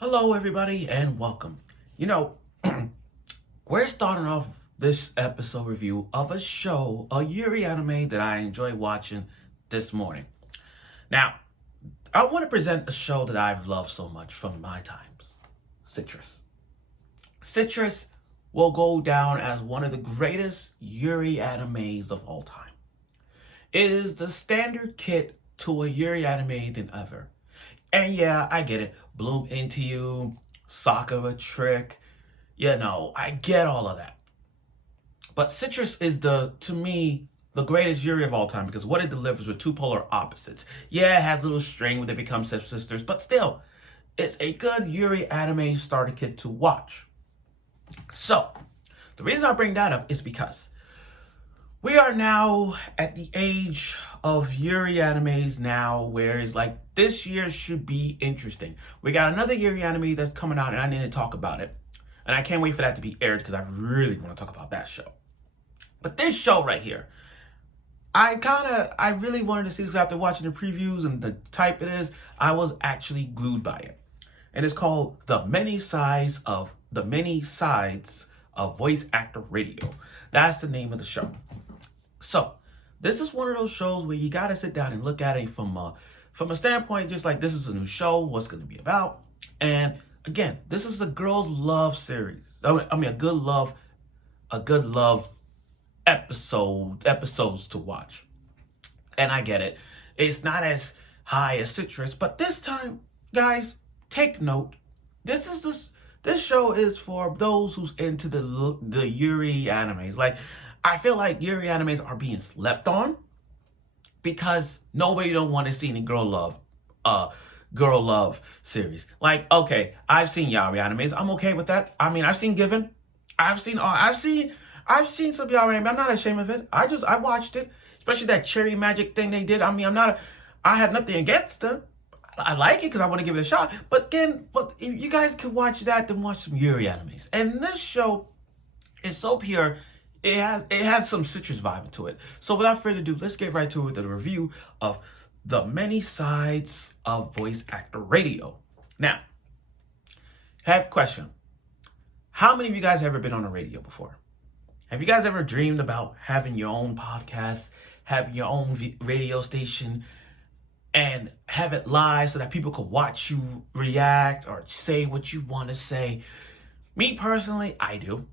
Hello, everybody, and welcome. You know, we're starting off this episode review of a show, a Yuri anime that I enjoy watching this morning. Now, I want to present a show that I've loved so much from my times, Citrus. Citrus will go down as one of the greatest Yuri animes of all time. It is the standard kit to a Yuri anime than ever. And yeah, I get it. Bloom into you, Sakura trick. I get all of that. But Citrus is to me, the greatest Yuri of all time because what it delivers with two polar opposites. Yeah, it has a little string when they become stepsisters, but still, it's a good Yuri anime starter kit to watch. So, the reason I bring that up is because we are now at the age of Yuri animes now where it's like this year should be interesting. We got another Yuri anime that's coming out and I need to talk about it. And I can't wait for that to be aired because I really want to talk about that show. But this show right here, I really wanted to see this after watching the previews and the type it is. I was actually glued by it. And it's called The Many Sides of Voice Actor Radio. That's the name of the show. So, this is one of those shows where you gotta sit down and look at it from a standpoint, just like this is a new show, what's gonna be about. And again, this is a girls' love series. I mean, a good love episodes to watch. And I get it. It's not as high as Citrus, but this time, guys, take note. This show is for those who's into the Yuri animes. Like, I feel like Yuri animes are being slept on because nobody don't want to see any girl love series. Like, okay, I've seen Yuri animes. I'm okay with that. I mean, I've seen Given. I've seen some Yuri anime. I'm not ashamed of it. I watched it, especially that cherry magic thing they did. I mean, I have nothing against them. I like it because I want to give it a shot. But again, if you guys can watch that, then watch some Yuri animes. And this show is so pure. It has some Citrus vibe to it. So without further ado, let's get right to it, the review of The Many Sides of Voice Actor Radio. Now, I have a question. How many of you guys have ever been on a radio before? Have you guys ever dreamed about having your own podcast, having your own radio station, and have it live so that people could watch you react or say what you want to say? Me personally, I do.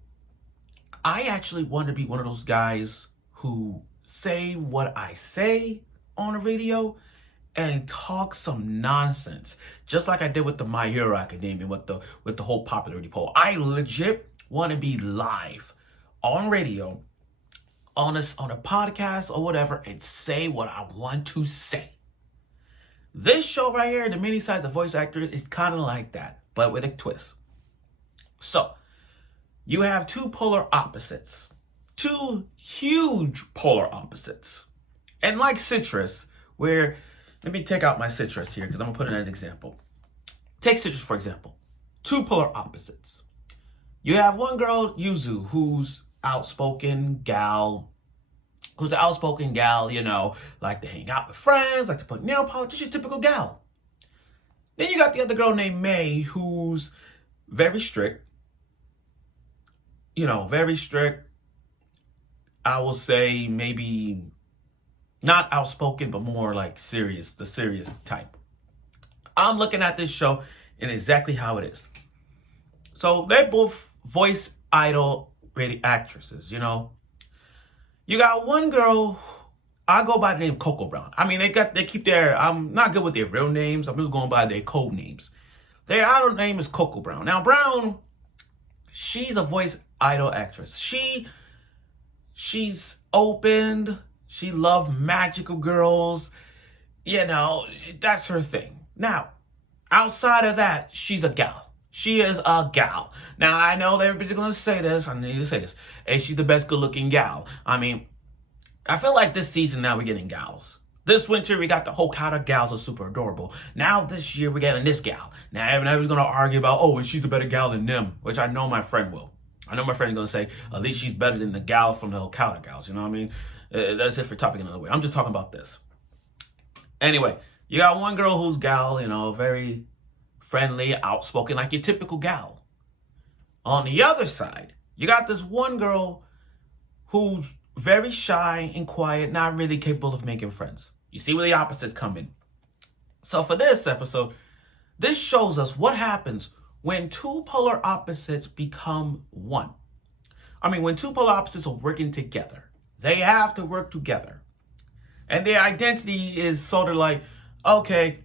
I actually want to be one of those guys who say what I say on the radio and talk some nonsense, just like I did with the My Hero Academia with the whole popularity poll. I legit want to be live on radio, on a podcast or whatever, and say what I want to say. This show right here, The Many Sides of Voice Actor, is kind of like that, but with a twist. So, you have two polar opposites. Two huge polar opposites. And like Citrus, where, let me take out my Citrus here because I'm going to put in an example. Take Citrus, for example. Two polar opposites. You have one girl, Yuzu, who's outspoken gal, like to hang out with friends, like to put nail polish, just your typical gal. Then you got the other girl named May, who's very strict. Very strict. I will say maybe not outspoken, but more like serious, the serious type. I'm looking at this show and exactly how it is. So they're both voice idol rated actresses, You got one girl, I go by the name Coco Brown. I mean, I'm not good with their real names. I'm just going by their code names. Their idol name is Coco Brown. Now, Brown, she's a voice idol actress. She's opened. She loves magical girls. That's her thing. Now, outside of that, she's a gal. She is a gal. Now, I know that everybody's going to say this. I need to say this. And she's the best good-looking gal. I mean, I feel like this season now we're getting gals. This winter, we got the Hokata gals are super adorable. Now, this year, we're getting this gal. Now, everybody's going to argue about, she's a better gal than them, which I know my friend will. I know my friend is going to say, at least she's better than the gal from the Hokata gals. You know what I mean? That's it for topic another way. I'm just talking about this. Anyway, you got one girl who's gal, very friendly, outspoken, like your typical gal. On the other side, you got this one girl who's very shy and quiet, not really capable of making friends. You see where the opposites come in. So for this episode, this shows us what happens when two polar opposites become one. I mean, when two polar opposites are working together, they have to work together. And their identity is sort of like, okay,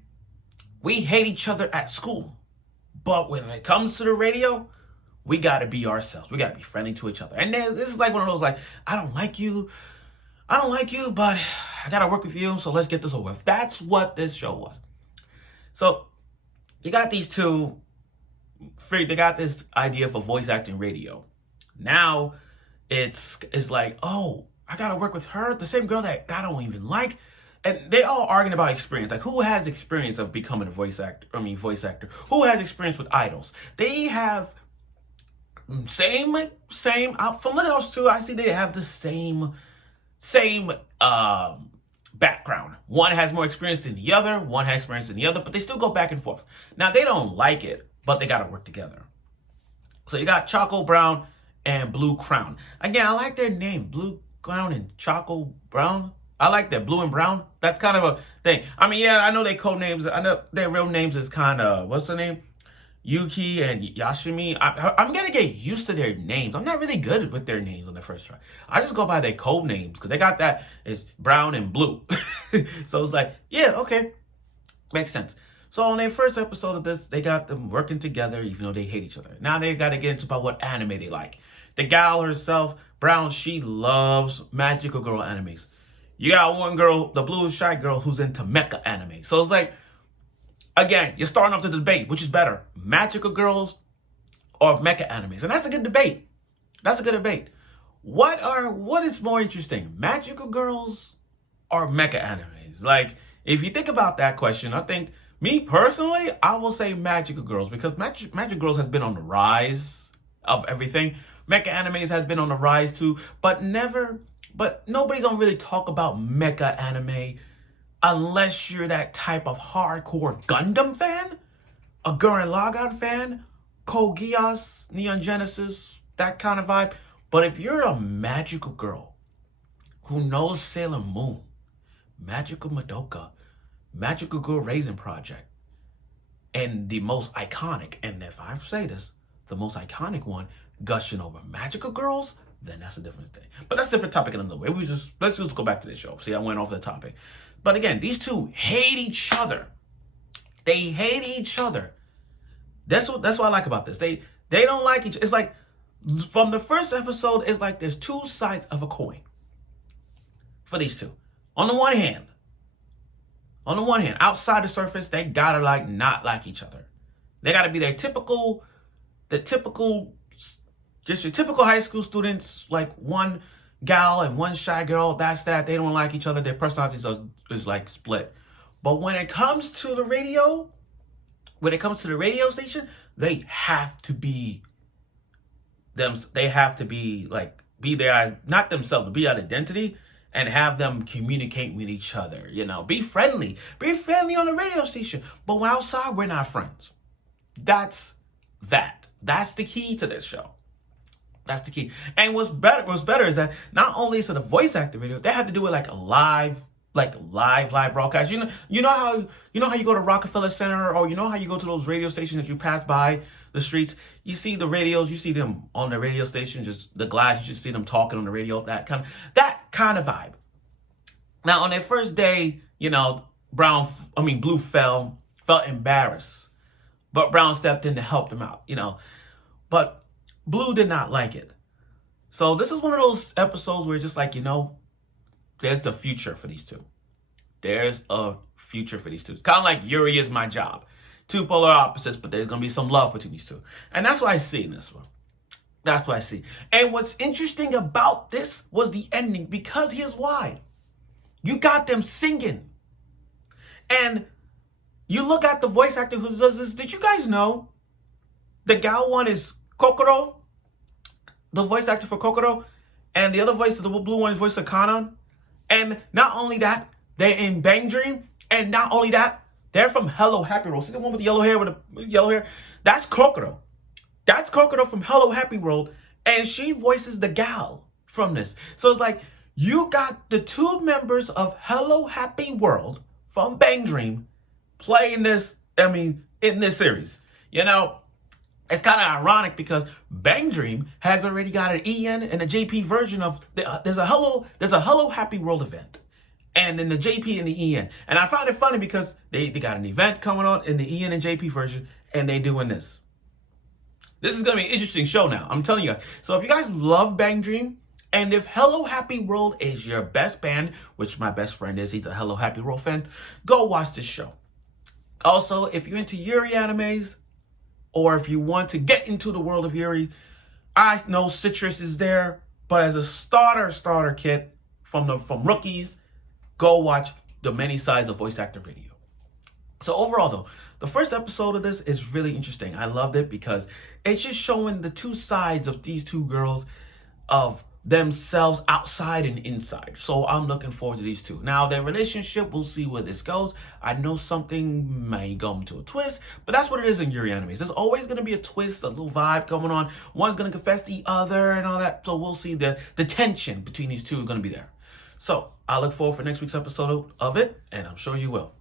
we hate each other at school, but when it comes to the radio, we got to be ourselves. We got to be friendly to each other. And then this is like one of those, like, I don't like you, but I got to work with you, so let's get this over with. That's what this show was. So you got these two, they got this idea for voice acting radio. Now it's like, oh, I got to work with her, the same girl that I don't even like. And they all arguing about experience. Like, who has experience of becoming a voice actor? Who has experience with idols? They have same from looking at those two, I see they have the same background. One has more experience than the other, one has experience than the other, but they still go back and forth. Now they don't like it, but they gotta work together. So you got Choco Brown and Blue Crown. Again, I like their name, Blue Crown and Choco Brown. I like that, Blue and Brown. That's kind of a thing. I mean, yeah, I know their code names. I know their real names is kind of, what's the name? Yuki and Yashimi. I'm gonna get used to their names. I'm not really good with their names on the first try. I just go by their code names because they got that. It's Brown and Blue. So it's like, yeah, okay, makes sense. So on their first episode of this, they got them working together, even though they hate each other. Now they got to get into about what anime they like. The gal herself, Brown, she loves magical girl animes. You got one girl, the blue shy girl, who's into mecha anime. So it's like, again, you're starting off the debate, which is better, magical girls or mecha animes? And that's a good debate. What is more interesting, magical girls or mecha animes? Like, if you think about that question, I think, me personally, I will say magical girls, because magic girls has been on the rise of everything. Mecha animes has been on the rise too, but nobody don't really talk about mecha anime unless you're that type of hardcore Gundam fan, a Gurren Lagann fan, Code Geass, Neon Genesis, that kind of vibe. But if you're a magical girl who knows Sailor Moon, Magical Madoka, Magical Girl Raisin Project, and the most iconic, and if I say this, the most iconic one, gushing over magical girls, then that's a different thing. But that's a different topic in another way. Let's just go back to this show. See, I went off the topic. But again, these two hate each other. They hate each other. That's what I like about this. They don't like each other. It's like, from the first episode, it's like there's two sides of a coin for these two. On the one hand, outside the surface, they gotta not like each other. They gotta be just your typical high school students, like one gal and one shy girl. That's that. They don't like each other. Their personalities is like split. But when it comes to the radio, station, they have to be them. They have to be be their, not themselves, but be their identity, and have them communicate with each other. You know, be friendly on the radio station. But when outside, we're not friends. That's the key to this show. That's the key. And what's better is that not only is it a voice actor video, they have to do it like a live broadcast. You know how you go to Rockefeller Center, or you know how you go to those radio stations that you pass by the streets. You see the radios, you see them on the radio station, just the glass, you just see them talking on the radio, that kind of vibe. Now on their first day, Blue felt embarrassed, but Brown stepped in to help them out, but Blue did not like it. So this is one of those episodes where it's just like, there's a future for these two. There's a future for these two. It's kind of like Yuri Is My Job. Two polar opposites, but there's going to be some love between these two. And that's what I see in this one. That's what I see. And what's interesting about this was the ending, because here's why. You got them singing. And you look at the voice actor who does this. Did you guys know the gal one is Kokoro? The voice actor for Kokoro. And the other voice, the blue one, is voice of Kanan. And not only that, they're in Bang Dream. And not only that, They're from Hello Happy World. See the one with the yellow hair That's Crocodile. That's Crocodile from Hello Happy World, and she voices the gal from this. So it's like you got the two members of Hello Happy World from Bang Dream playing this. In this series, it's kind of ironic because Bang Dream has already got an EN and a JP version of there's a Hello Happy World event, and then the JP and the EN. And I find it funny because they got an event coming on in the EN and JP version, and they doing this. This is gonna be an interesting show now. I'm telling you guys. So if you guys love Bang Dream, and if Hello Happy World is your best band, which my best friend is, he's a Hello Happy World fan, go watch this show. Also, if you're into Yuri animes, or if you want to get into the world of Yuri, I know Citrus is there, but as a starter kit from rookies, go watch the Many Sides of Voice Actor video. So overall though, the first episode of this is really interesting. I loved it because it's just showing the two sides of these two girls, of themselves outside and inside. So I'm looking forward to these two. Now their relationship, we'll see where this goes. I know something may go into a twist, but that's what it is in Yuri animes. There's always going to be a twist, a little vibe going on. One's going to confess the other and all that. So we'll see the tension between these two is going to be there. So I look forward for next week's episode of it, and I'm sure you will.